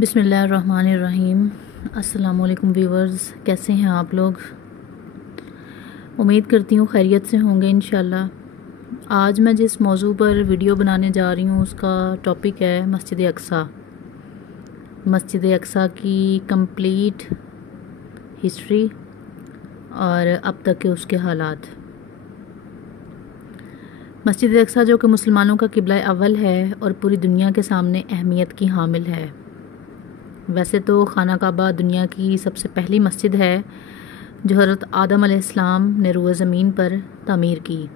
بسم اللہ الرحمن الرحیم۔ السلام علیکم ویورز، کیسے ہیں آپ لوگ؟ امید کرتی ہوں خیریت سے ہوں گے انشاءاللہ۔ آج میں جس موضوع پر ویڈیو بنانے جا رہی ہوں اس کا ٹاپک ہے مسجد اقصیٰ۔ مسجد اقصیٰ کی کمپلیٹ ہسٹری اور اب تک کے اس کے حالات۔ مسجد اقصیٰ جو کہ مسلمانوں کا قبلہ اول ہے اور پوری دنیا کے سامنے اہمیت کی حامل ہے۔ ویسے تو خانہ کعبہ دنیا کی سب سے پہلی مسجد ہے جو حضرت آدم علیہ السلام نے روئے زمین پر تعمیر کی۔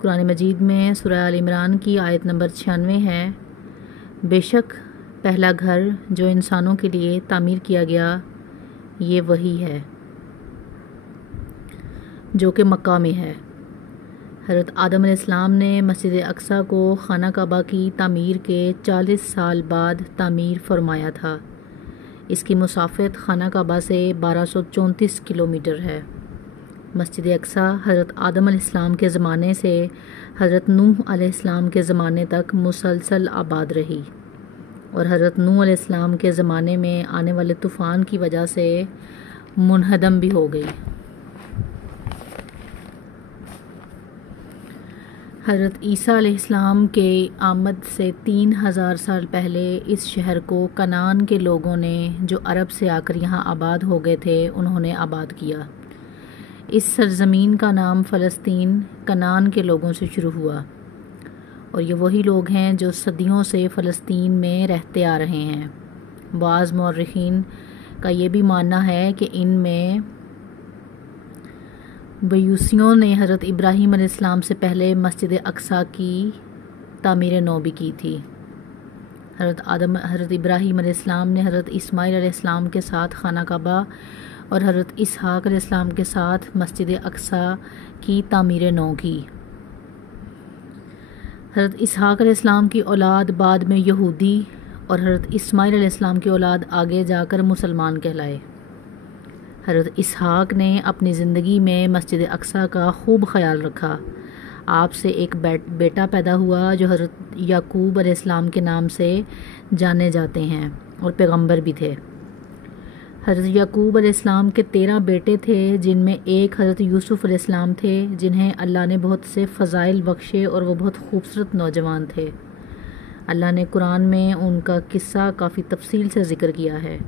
قرآن مجید میں سورہ آل عمران کی آیت نمبر 96 ہے، بے شک پہلا گھر جو انسانوں کے لیے تعمیر کیا گیا یہ وہی ہے جو کہ مکہ میں ہے۔ حضرت آدم علیہ السلام نے مسجد اقصیٰ کو خانہ کعبہ کی تعمیر کے 40 سال بعد تعمیر فرمایا تھا۔ اس کی مسافت خانہ کعبہ سے 1234 کلومیٹر ہے۔ مسجد اقصیٰ حضرت آدم علیہ السلام کے زمانے سے حضرت نوح علیہ السلام کے زمانے تک مسلسل آباد رہی اور حضرت نوح علیہ السلام کے زمانے میں آنے والے طوفان کی وجہ سے منہدم بھی ہو گئی۔ حضرت عیسیٰ علیہ السلام کے آمد سے 3000 سال پہلے اس شہر کو کنعان کے لوگوں نے، جو عرب سے آ کر یہاں آباد ہو گئے تھے، انہوں نے آباد کیا۔ اس سرزمین کا نام فلسطین کنعان کے لوگوں سے شروع ہوا اور یہ وہی لوگ ہیں جو صدیوں سے فلسطین میں رہتے آ رہے ہیں۔ بعض مورخین کا یہ بھی ماننا ہے کہ ان میں بیوسیوں نے حضرت ابراہیم علیہ السلام سے پہلے مسجد اقصیٰ کی تعمیر نو بھی کی تھی۔ حضرت ابراہیم علیہ السلام نے حضرت اسماعیل علیہ السلام کے ساتھ خانہ کعبہ اور حضرت اسحاق علیہ السلام کے ساتھ مسجد اقصیٰ کی تعمیر نو کی۔ حضرت اسحاق علیہ السلام کی اولاد بعد میں یہودی اور حضرت اسماعیل علیہ السلام کی اولاد آگے جا کر مسلمان کہلائے۔ حضرت اسحاق نے اپنی زندگی میں مسجد اقصیٰ کا خوب خیال رکھا۔ آپ سے ایک بیٹا پیدا ہوا جو حضرت یعقوب علیہ السلام کے نام سے جانے جاتے ہیں اور پیغمبر بھی تھے۔ حضرت یعقوب علیہ السلام کے 13 بیٹے تھے، جن میں ایک حضرت یوسف علیہ السلام تھے، جنہیں اللہ نے بہت سے فضائل بخشے اور وہ بہت خوبصورت نوجوان تھے۔ اللہ نے قرآن میں ان کا قصہ کافی تفصیل سے ذکر کیا ہے،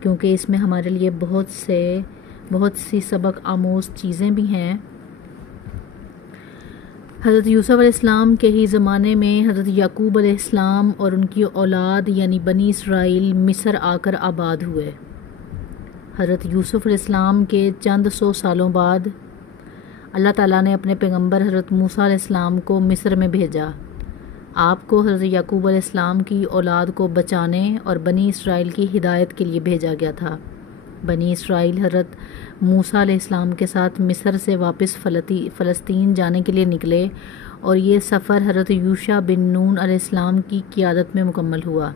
کیونکہ اس میں ہمارے لیے بہت سی سبق آموز چیزیں بھی ہیں۔ حضرت یوسف علیہ السلام کے ہی زمانے میں حضرت یعقوب علیہ السلام اور ان کی اولاد یعنی بنی اسرائیل مصر آ کر آباد ہوئے۔ حضرت یوسف علیہ السلام کے چند سو سالوں بعد اللہ تعالیٰ نے اپنے پیغمبر حضرت موسیٰ علیہ السلام کو مصر میں بھیجا۔ آپ کو حضرت یعقوب علیہ السلام کی اولاد کو بچانے اور بنی اسرائیل کی ہدایت کے لیے بھیجا گیا تھا۔ بنی اسرائیل حضرت موسیٰ علیہ السلام کے ساتھ مصر سے واپس فلسطین جانے کے لیے نکلے اور یہ سفر حضرت یوشع بن نون علیہ السلام کی قیادت میں مکمل ہوا۔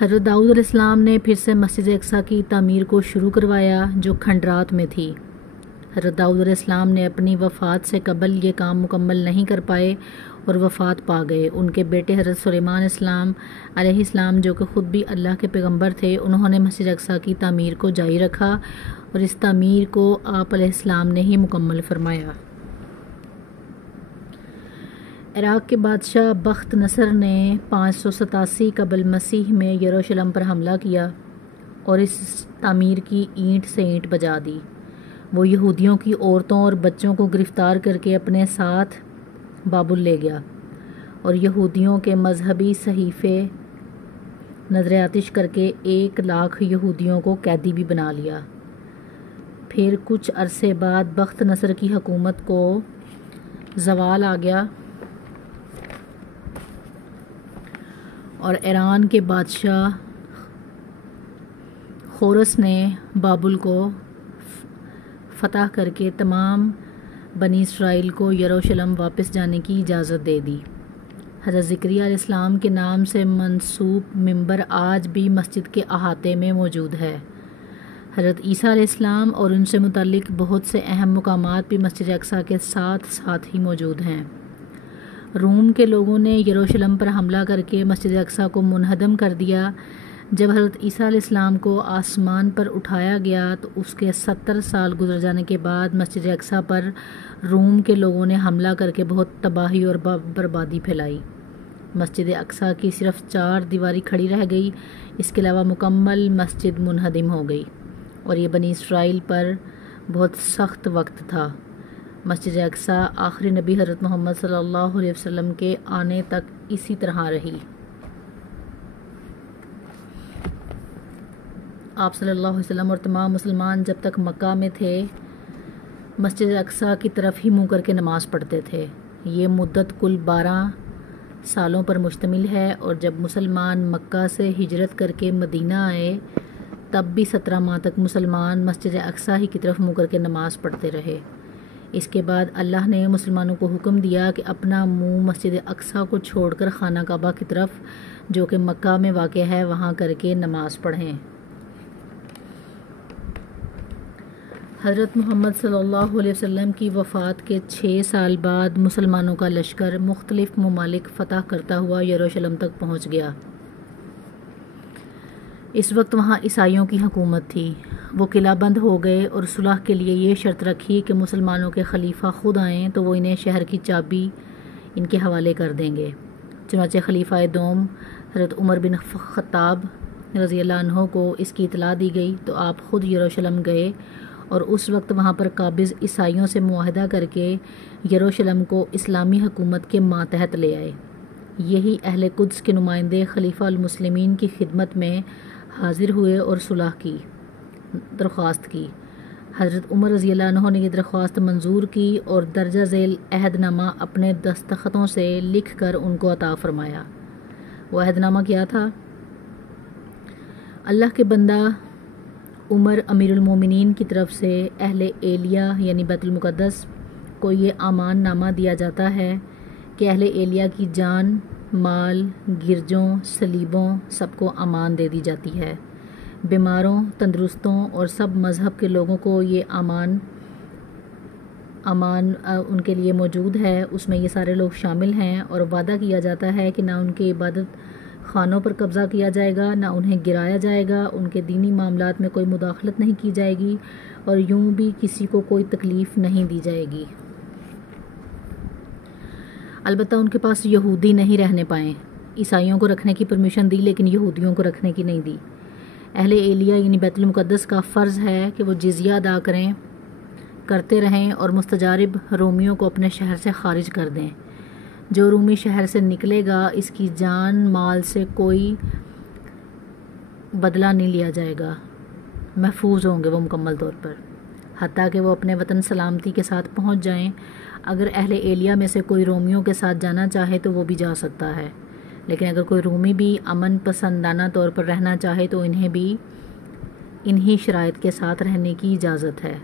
حضرت داؤد علیہ السلام نے پھر سے مسجد اقصیٰ کی تعمیر کو شروع کروایا جو کھنڈرات میں تھی۔ حضرت داؤد علیہ السلام نے اپنی وفات سے قبل یہ کام مکمل نہیں کر پائے اور وفات پا گئے۔ ان کے بیٹے حضرت سلیمان علیہ السلام جو کہ خود بھی اللہ کے پیغمبر تھے، انہوں نے مسجد اقصیٰ کی تعمیر کو جاری رکھا اور اس تعمیر کو آپ علیہ السلام نے ہی مکمل فرمایا۔ عراق کے بادشاہ بخت نصر نے 587 قبل مسیح میں یروشلم پر حملہ کیا اور اس تعمیر کی اینٹ سے اینٹ بجا دی۔ وہ یہودیوں کی عورتوں اور بچوں کو گرفتار کر کے اپنے ساتھ بابل لے گیا اور یہودیوں کے مذہبی صحیفے نظر آتش کر کے 1,00,000 یہودیوں کو قیدی بھی بنا لیا۔ پھر کچھ عرصے بعد بخت نصر کی حکومت کو زوال آ گیا اور ایران کے بادشاہ خورس نے بابل کو فتح کر کے تمام بنی اسرائیل کو یروشلم واپس جانے کی اجازت دے دی۔ حضرت زکریا علیہ السلام کے نام سے منسوب منبر آج بھی مسجد کے احاطے میں موجود ہے۔ حضرت عیسیٰ علیہ السلام اور ان سے متعلق بہت سے اہم مقامات بھی مسجد اقصیٰ کے ساتھ ہی موجود ہیں۔ روم کے لوگوں نے یروشلم پر حملہ کر کے مسجد اقصیٰ کو منہدم کر دیا۔ جب حضرت عیسیٰ علیہ السلام کو آسمان پر اٹھایا گیا تو اس کے 70 سال گزر جانے کے بعد مسجد اقصیٰ پر روم کے لوگوں نے حملہ کر کے بہت تباہی اور بربادی پھیلائی۔ مسجد اقصیٰ کی صرف 4 دیواری کھڑی رہ گئی، اس کے علاوہ مکمل مسجد منہدم ہو گئی، اور یہ بنی اسرائیل پر بہت سخت وقت تھا۔ مسجد اقصیٰ آخری نبی حضرت محمد صلی اللہ علیہ وسلم کے آنے تک اسی طرح رہی۔ آپ صلی اللہ علیہ وسلم اور تمام مسلمان جب تک مکہ میں تھے مسجد اقصیٰ کی طرف ہی منہ کر کے نماز پڑھتے تھے۔ یہ مدت کل 12 سالوں پر مشتمل ہے، اور جب مسلمان مکہ سے ہجرت کر کے مدینہ آئے تب بھی 17 ماہ تک مسلمان مسجد اقصیٰ ہی کی طرف منہ کر کے نماز پڑھتے رہے۔ اس کے بعد اللہ نے مسلمانوں کو حکم دیا کہ اپنا منہ مسجد اقصیٰ کو چھوڑ کر خانہ کعبہ کی طرف، جو کہ مکہ میں واقع ہے، وہاں کر کے نماز پڑھیں۔ حضرت محمد صلی اللہ علیہ وسلم کی وفات کے 6 سال بعد مسلمانوں کا لشکر مختلف ممالک فتح کرتا ہوا یروشلم تک پہنچ گیا۔ اس وقت وہاں عیسائیوں کی حکومت تھی۔ وہ قلعہ بند ہو گئے اور صلح کے لیے یہ شرط رکھی کہ مسلمانوں کے خلیفہ خود آئیں تو وہ انہیں شہر کی چابی ان کے حوالے کر دیں گے۔ چنانچہ خلیفہ دوم حضرت عمر بن خطاب رضی اللہ عنہ کو اس کی اطلاع دی گئی تو آپ خود یروشلم گئے اور اس وقت وہاں پر قابض عیسائیوں سے معاہدہ کر کے یروشلم کو اسلامی حکومت کے ماتحت لے آئے۔ یہی اہل قدس کے نمائندے خلیفہ المسلمین کی خدمت میں حاضر ہوئے اور صلح کی درخواست کی۔ حضرت عمر رضی اللہ عنہ نے یہ درخواست منظور کی اور درجہ ذیل عہد نامہ اپنے دستخطوں سے لکھ کر ان کو عطا فرمایا۔ وہ عہد نامہ کیا تھا؟ اللہ کے بندہ عمر امیر المومنین کی طرف سے اہل ایلیہ یعنی بیت المقدس کو یہ امان نامہ دیا جاتا ہے کہ اہل ایلیہ کی جان، مال، گرجوں، صلیبوں سب کو امان دے دی جاتی ہے۔ بیماروں، تندرستوں اور سب مذہب کے لوگوں کو یہ امان ان کے لیے موجود ہے۔ اس میں یہ سارے لوگ شامل ہیں، اور وعدہ کیا جاتا ہے کہ نہ ان کے عبادت خانوں پر قبضہ کیا جائے گا، نہ انہیں گرایا جائے گا، ان کے دینی معاملات میں کوئی مداخلت نہیں کی جائے گی، اور یوں بھی کسی کو کوئی تکلیف نہیں دی جائے گی۔ البتہ ان کے پاس یہودی نہیں رہنے پائیں۔ عیسائیوں کو رکھنے کی پرمیشن دی لیکن یہودیوں کو رکھنے کی نہیں دی۔ اہل ایلیہ یعنی بیت المقدس کا فرض ہے کہ وہ جزیہ ادا کرتے رہیں اور مستجارب رومیوں کو اپنے شہر سے خارج کر دیں۔ جو رومی شہر سے نکلے گا اس کی جان مال سے کوئی بدلہ نہیں لیا جائے گا، محفوظ ہوں گے وہ مکمل طور پر، حتیٰ کہ وہ اپنے وطن سلامتی کے ساتھ پہنچ جائیں۔ اگر اہل ایلیہ میں سے کوئی رومیوں کے ساتھ جانا چاہے تو وہ بھی جا سکتا ہے، لیکن اگر کوئی رومی بھی امن پسندانہ طور پر رہنا چاہے تو انہیں بھی انہی شرائط کے ساتھ رہنے کی اجازت ہے۔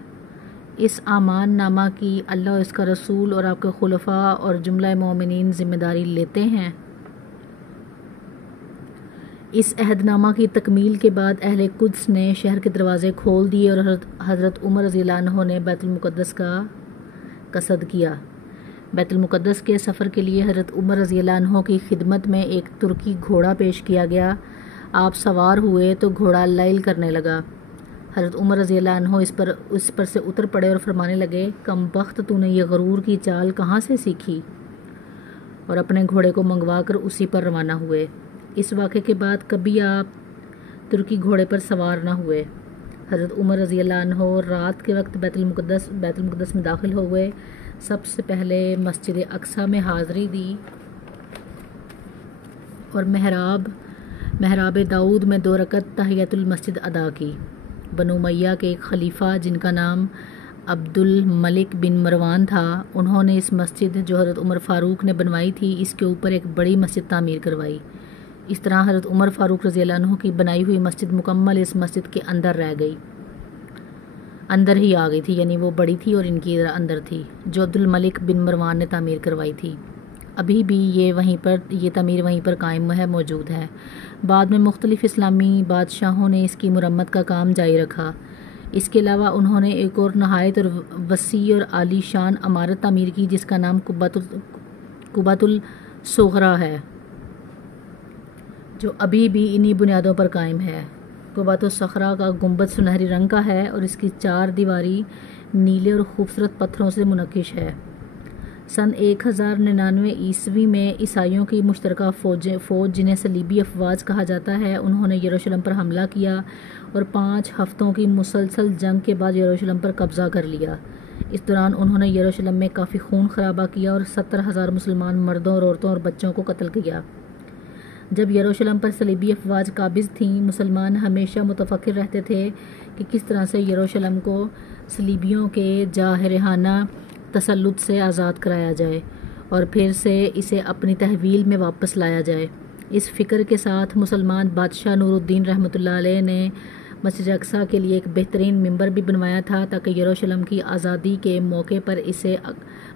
اس امان نامہ کی اللہ اور اس کا رسول اور آپ کے خلفاء اور جملہ مومنین ذمہ داری لیتے ہیں۔ اس عہد نامہ کی تکمیل کے بعد اہل قدس نے شہر کے دروازے کھول دیے اور حضرت عمر رضی اللہ عنہ نے بیت المقدس کا قصد کیا۔ بیت المقدس کے سفر کے لیے حضرت عمر رضی اللہ عنہ کی خدمت میں ایک ترکی گھوڑا پیش کیا گیا۔ آپ سوار ہوئے تو گھوڑا لیل کرنے لگا۔ حضرت عمر رضی اللہ عنہ اس پر سے اتر پڑے اور فرمانے لگے، کم بخت تو نے یہ غرور کی چال کہاں سے سیکھی؟ اور اپنے گھوڑے کو منگوا کر اسی پر روانہ ہوئے۔ اس واقعے کے بعد کبھی آپ ترکی گھوڑے پر سوار نہ ہوئے۔ حضرت عمر رضی اللہ عنہ رات کے وقت بیت المقدس میں داخل ہوئے، سب سے پہلے مسجد اقصیٰ میں حاضری دی اور محراب داؤد میں 2 رکعت تحیۃ المسجد ادا کی۔ بنو امیہ کے ایک خلیفہ جن کا نام عبد الملک بن مروان تھا، انہوں نے اس مسجد جو حضرت عمر فاروق نے بنوائی تھی اس کے اوپر ایک بڑی مسجد تعمیر کروائی۔ اس طرح حضرت عمر فاروق رضی اللہ عنہ کی بنائی ہوئی مسجد مکمل اس مسجد کے اندر رہ گئی، اندر ہی آ گئی تھی، یعنی وہ بڑی تھی اور ان کی اندر تھی، جو عبد الملک بن مروان نے تعمیر کروائی تھی۔ ابھی بھی یہ تعمیر وہیں پر قائم ہے، موجود ہے۔ بعد میں مختلف اسلامی بادشاہوں نے اس کی مرمت کا کام جاری رکھا۔ اس کے علاوہ انہوں نے ایک اور نہایت اور وسیع اور عالی شان عمارت تعمیر کی جس کا نام قبۃ الصغریٰ ہے، جو ابھی بھی انہی بنیادوں پر قائم ہے۔ قبۃ الصغریٰ کا گنبد سنہری رنگ کا ہے اور اس کی 4 دیواری نیلے اور خوبصورت پتھروں سے منقش ہے۔ سن 1099 عیسوی میں عیسائیوں کی مشترکہ فوج جنہیں صلیبی افواج کہا جاتا ہے، انہوں نے یروشلم پر حملہ کیا اور 5 ہفتوں کی مسلسل جنگ کے بعد یروشلم پر قبضہ کر لیا۔ اس دوران انہوں نے یروشلم میں کافی خون خرابہ کیا اور 70,000 مسلمان مردوں اور عورتوں اور بچوں کو قتل کیا۔ جب یروشلم پر صلیبی افواج قابض تھیں، مسلمان ہمیشہ متفکر رہتے تھے کہ کس طرح سے یروشلم کو صلیبیوں کے جارحانہ تسلط سے آزاد کرایا جائے اور پھر سے اسے اپنی تحویل میں واپس لایا جائے۔ اس فکر کے ساتھ مسلمان بادشاہ نور الدین رحمۃ اللہ علیہ نے مسجد اقصیٰ کے لیے ایک بہترین ممبر بھی بنوایا تھا تاکہ یروشلم کی آزادی کے موقع پر اسے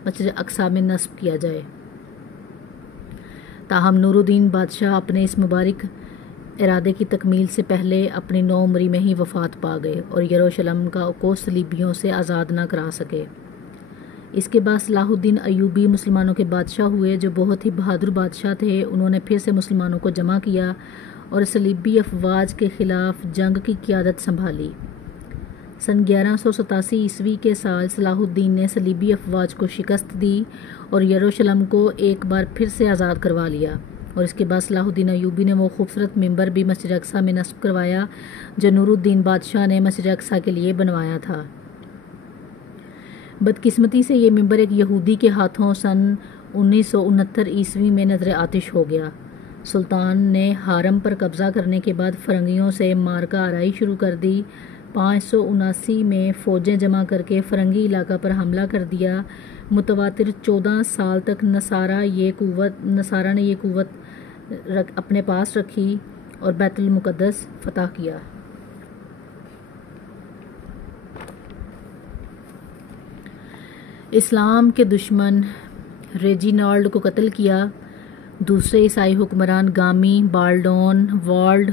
مسجد اقصیٰ میں نصب کیا جائے۔ تاہم نور الدین بادشاہ اپنے اس مبارک ارادے کی تکمیل سے پہلے اپنی 9 عمری میں ہی وفات پا گئے اور یروشلم کو صلیبیوں سے آزاد نہ کرا سکے۔ اس کے بعد صلاح الدین ایوبی مسلمانوں کے بادشاہ ہوئے، جو بہت ہی بہادر بادشاہ تھے۔ انہوں نے پھر سے مسلمانوں کو جمع کیا اور صلیبی افواج کے خلاف جنگ کی قیادت سنبھالی۔ سن 1187 عیسوی کے سال صلاح الدین نے صلیبی افواج کو شکست دی اور یروشلم کو ایک بار پھر سے آزاد کروا لیا، اور اس کے بعد صلاح الدین ایوبی نے وہ خوبصورت ممبر بھی مسجد اقصیٰ میں نصب کروایا جو نور الدین بادشاہ نے مسجد اقصیٰ کے لیے بنوایا تھا۔ بدقسمتی سے یہ ممبر ایک یہودی کے ہاتھوں سن 1969 عیسوی میں نظر آتش ہو گیا۔ سلطان نے حرم پر قبضہ کرنے کے بعد فرنگیوں سے مارکہ آرائی شروع کر دی۔ 579 میں فوجیں جمع کر کے فرنگی علاقہ پر حملہ کر دیا۔ متواتر 14 سال تک نصارہ نے یہ قوت اپنے پاس رکھی اور بیت المقدس فتح کیا۔ اسلام کے دشمن ریجینالڈ کو قتل کیا۔ دوسرے عیسائی حکمران گامی، بالڈون، والڈ،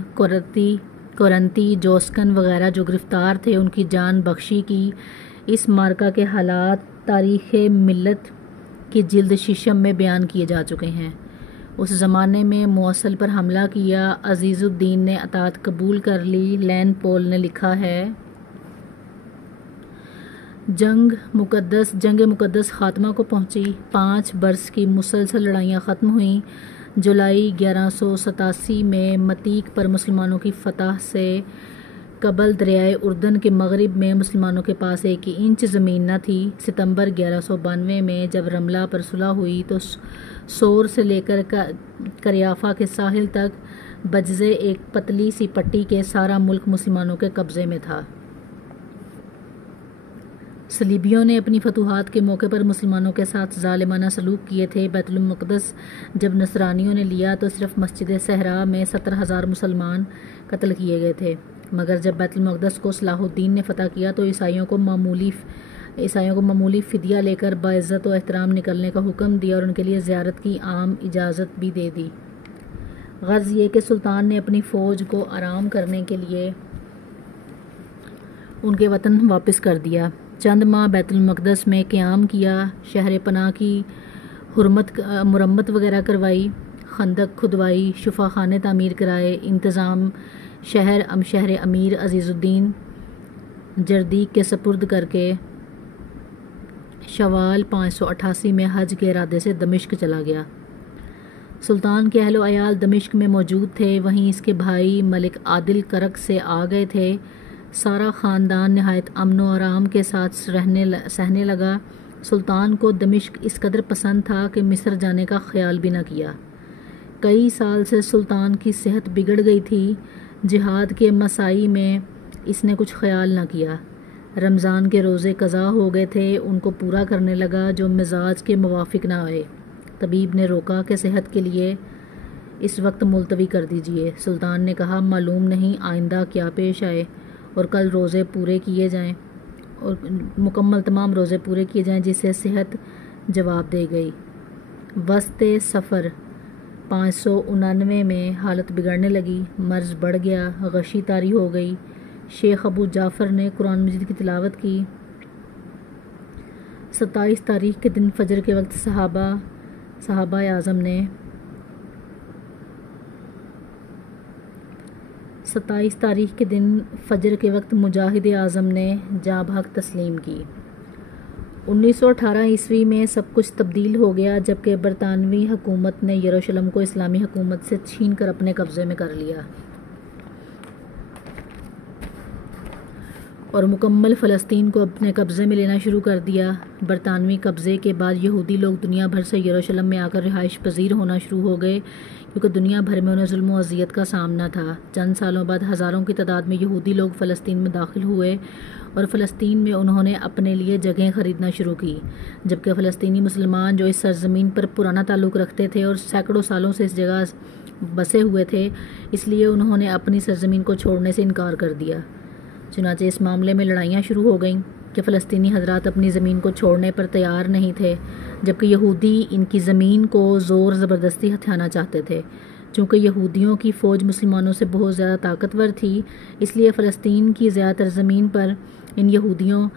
کورنتی، جوسکن وغیرہ جو گرفتار تھے ان کی جان بخشی کی۔ اس مارکہ کے حالات تاریخ ملت کی جلد ششم میں بیان کیے جا چکے ہیں۔ اس زمانے میں موصل پر حملہ کیا، عزیز الدین نے اطاعت قبول کر لی۔ لین پول نے لکھا ہے، جنگ مقدس خاتمہ کو پہنچی۔ 5 برس کی مسلسل لڑائیاں ختم ہوئیں۔ جولائی 1187 میں متیک پر مسلمانوں کی فتح سے قبل دریائے اردن کے مغرب میں مسلمانوں کے پاس 1 انچ زمین نہ تھی۔ ستمبر 1192 میں جب رملہ پر صلح ہوئی تو سور سے لے کر کریافا کے ساحل تک بجزے ایک پتلی سی پٹی کے سارا ملک مسلمانوں کے قبضے میں تھا۔ صلیبیوں نے اپنی فتوحات کے موقع پر مسلمانوں کے ساتھ ظالمانہ سلوک کیے تھے۔ بیت المقدس جب نصرانیوں نے لیا تو صرف مسجد صحرا میں 70,000 مسلمان قتل کیے گئے تھے، مگر جب بیت المقدس کو صلاح الدین نے فتح کیا تو عیسائیوں کو معمولی فدیہ لے کر باعزت و احترام نکلنے کا حکم دیا اور ان کے لیے زیارت کی عام اجازت بھی دے دی۔ غرض یہ کہ سلطان نے اپنی فوج کو آرام کرنے کے لیے ان کے وطن واپس کر دیا۔ چند ماہ بیت المقدس میں قیام کیا، شہر پناہ کی مرمت وغیرہ کروائی، خندق کھدوائی، شفا خانے تعمیر کرائے، انتظام شہر امیر عزیز الدین جردیق کے سپرد کر کے شوال 588 میں حج کے ارادے سے دمشق چلا گیا۔ سلطان کے اہل و عیال دمشق میں موجود تھے، وہیں اس کے بھائی ملک عادل کرک سے آ گئے تھے۔ سارا خاندان نہایت امن و آرام کے ساتھ سہنے لگا۔ سلطان کو دمشق اس قدر پسند تھا کہ مصر جانے کا خیال بھی نہ کیا۔ کئی سال سے سلطان کی صحت بگڑ گئی تھی، جہاد کے مساعی میں اس نے کچھ خیال نہ کیا۔ رمضان کے روزے قضا ہو گئے تھے، ان کو پورا کرنے لگا جو مزاج کے موافق نہ آئے۔ طبیب نے روکا کہ صحت کے لیے اس وقت ملتوی کر دیجیے۔ سلطان نے کہا معلوم نہیں آئندہ کیا پیش آئے اور کل روزے پورے کیے جائیں اور مکمل تمام روزے پورے کیے جائیں، جس سے صحت جواب دے گئی۔ وسط سفر 599 میں حالت بگڑنے لگی، مرض بڑھ گیا، غشی طاری ہو گئی۔ شیخ ابو جعفر نے قرآن مجید کی تلاوت کی۔ 27 تاریخ کے دن فجر کے وقت صحابہ صحابہ اعظم نے 27 تاریخ کے دن فجر کے وقت مجاہد اعظم نے جاں بحق تسلیم کی۔ 1918 عیسوی میں سب کچھ تبدیل ہو گیا جبکہ برطانوی حکومت نے یروشلم کو اسلامی حکومت سے چھین کر اپنے قبضے میں کر لیا اور مکمل فلسطین کو اپنے قبضے میں لینا شروع کر دیا۔ برطانوی قبضے کے بعد یہودی لوگ دنیا بھر سے یروشلم میں آ کر رہائش پذیر ہونا شروع ہو گئے کیونکہ دنیا بھر میں انہیں ظلم و اذیت کا سامنا تھا۔ چند سالوں بعد ہزاروں کی تعداد میں یہودی لوگ فلسطین میں داخل ہوئے اور فلسطین میں انہوں نے اپنے لیے جگہیں خریدنا شروع کی، جبکہ فلسطینی مسلمان جو اس سرزمین پر پرانا تعلق رکھتے تھے اور سینکڑوں سالوں سے اس جگہ بسے ہوئے تھے، اس لیے انہوں نے اپنی سرزمین کو چھوڑنے سے انکار کر دیا۔ چنانچہ اس معاملے میں لڑائیاں شروع ہو گئیں کہ فلسطینی حضرات اپنی زمین کو چھوڑنے پر تیار نہیں تھے، جبکہ یہودی ان کی زمین کو زور زبردستی ہتھیانا چاہتے تھے۔ چونکہ یہودیوں کی فوج مسلمانوں سے بہت زیادہ طاقتور تھی، اس لیے فلسطین کی زیادہ تر زمین پر ان یہودیوں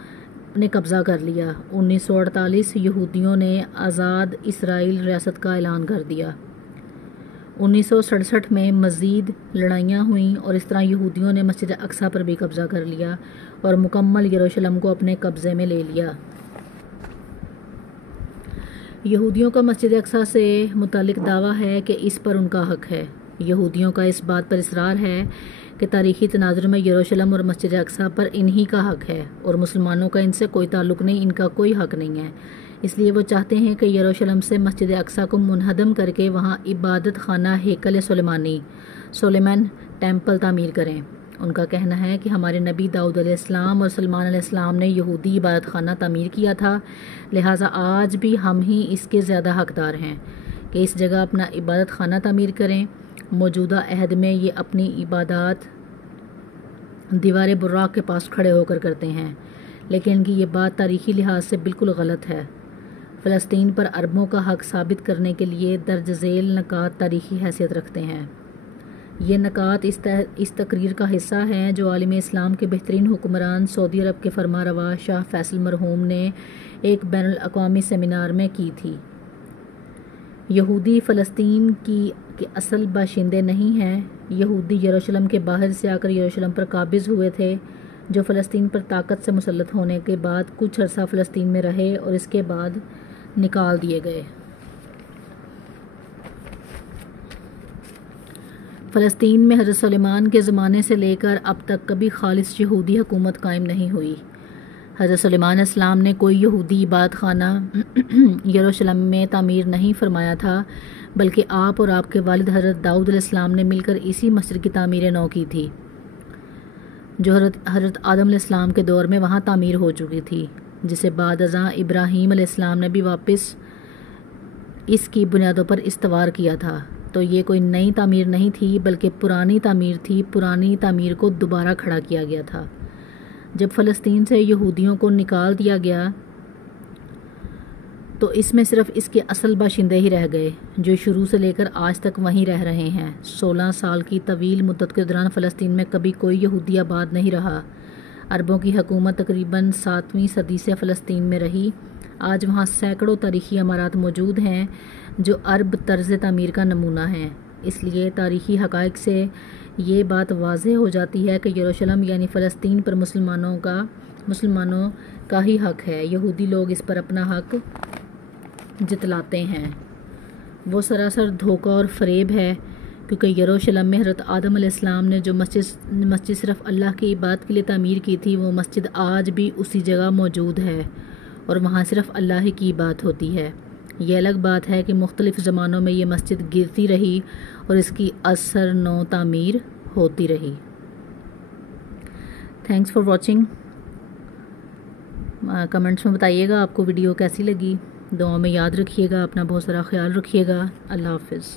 نے قبضہ کر لیا۔ 1948 یہودیوں نے آزاد اسرائیل ریاست کا اعلان کر دیا۔ 1967 میں مزید لڑائیاں ہوئیں اور اس طرح یہودیوں نے مسجد اقصیٰ پر بھی قبضہ کر لیا اور مکمل یروشلم کو اپنے قبضے میں لے لیا۔ یہودیوں کا مسجد اقصیٰ سے متعلق دعویٰ ہے کہ اس پر ان کا حق ہے۔ یہودیوں کا اس بات پر اصرار ہے کہ تاریخی تناظر میں یروشلم اور مسجد اقصیٰ پر انہی کا حق ہے اور مسلمانوں کا ان سے کوئی تعلق نہیں، ان کا کوئی حق نہیں ہے۔ اس لیے وہ چاہتے ہیں کہ یروشلم سے مسجد اقصیٰ کو منہدم کر کے وہاں عبادت خانہ ہیکل سلیمان ٹیمپل تعمیر کریں۔ ان کا کہنا ہے کہ ہمارے نبی داؤد علیہ السلام اور سلیمان علیہ السلام نے یہودی عبادت خانہ تعمیر کیا تھا، لہٰذا آج بھی ہم ہی اس کے زیادہ حقدار ہیں کہ اس جگہ اپنا عبادت خانہ تعمیر کریں۔ موجودہ عہد میں یہ اپنی عبادات دیوار براق کے پاس کھڑے ہو کر کرتے ہیں، لیکن ان کی یہ بات تاریخی لحاظ سے بالکل غلط ہے۔ فلسطین پر عربوں کا حق ثابت کرنے کے لیے درج ذیل نکات تاریخی حیثیت رکھتے ہیں۔ یہ نکات اس تقریر کا حصہ ہیں جو عالم اسلام کے بہترین حکمران سعودی عرب کے فرما روا شاہ فیصل مرحوم نے ایک بین الاقوامی سیمینار میں کی تھی۔ یہودی فلسطین کے اصل باشندے نہیں ہیں۔ یہودی یروشلم کے باہر سے آ کر یروشلم پر قابض ہوئے تھے، جو فلسطین پر طاقت سے مسلط ہونے کے بعد کچھ عرصہ فلسطین میں رہے اور اس کے بعد نکال دیے گئے۔ فلسطین میں حضرت سلیمان کے زمانے سے لے کر اب تک کبھی خالص یہودی حکومت قائم نہیں ہوئی۔ حضرت سلیمان علیہ السلام نے کوئی یہودی عبادت خانہ یروشلم میں تعمیر نہیں فرمایا تھا، بلکہ آپ اور آپ کے والد حضرت داؤد علیہ السلام نے مل کر اسی مسجد کی تعمیر نو کی تھی، جو حضرت آدم علیہ السلام کے دور میں وہاں تعمیر ہو چکی تھی، جسے بعد ازاں ابراہیم علیہ السلام نے بھی واپس اس کی بنیادوں پر استوار کیا تھا۔ تو یہ کوئی نئی تعمیر نہیں تھی بلکہ پرانی تعمیر تھی۔ پرانی تعمیر کو دوبارہ کھڑا کیا گیا تھا۔ جب فلسطین سے یہودیوں کو نکال دیا گیا تو اس میں صرف اس کے اصل باشندے ہی رہ گئے، جو شروع سے لے کر آج تک وہیں رہ رہے ہیں۔ 16 سال کی طویل مدت کے دوران فلسطین میں کبھی کوئی یہودی آباد نہیں رہا۔ عربوں کی حکومت تقریباً 7ویں صدی سے فلسطین میں رہی۔ آج وہاں سینکڑوں تاریخی عمارات موجود ہیں جو عرب طرز تعمیر کا نمونہ ہیں۔ اس لیے تاریخی حقائق سے یہ بات واضح ہو جاتی ہے کہ یروشلم یعنی فلسطین پر مسلمانوں کا ہی حق ہے۔ یہودی لوگ اس پر اپنا حق جتلاتے ہیں۔ وہ سراسر دھوکہ اور فریب ہے، کیونکہ یروشلم میں حضرت آدم علیہ السلام نے جو مسجد صرف اللہ کی عبادت کے لیے تعمیر کی تھی، وہ مسجد آج بھی اسی جگہ موجود ہے اور وہاں صرف اللہ ہی کی عبادت ہوتی ہے۔ یہ الگ بات ہے کہ مختلف زمانوں میں یہ مسجد گرتی رہی اور اس کی اثر نو تعمیر ہوتی رہی۔ Thanks for watching. کمنٹس میں بتائیے گا آپ کو ویڈیو کیسی لگی۔ دعاؤں میں یاد رکھیے گا، اپنا بہت سارا خیال رکھیے گا۔ اللہ حافظ۔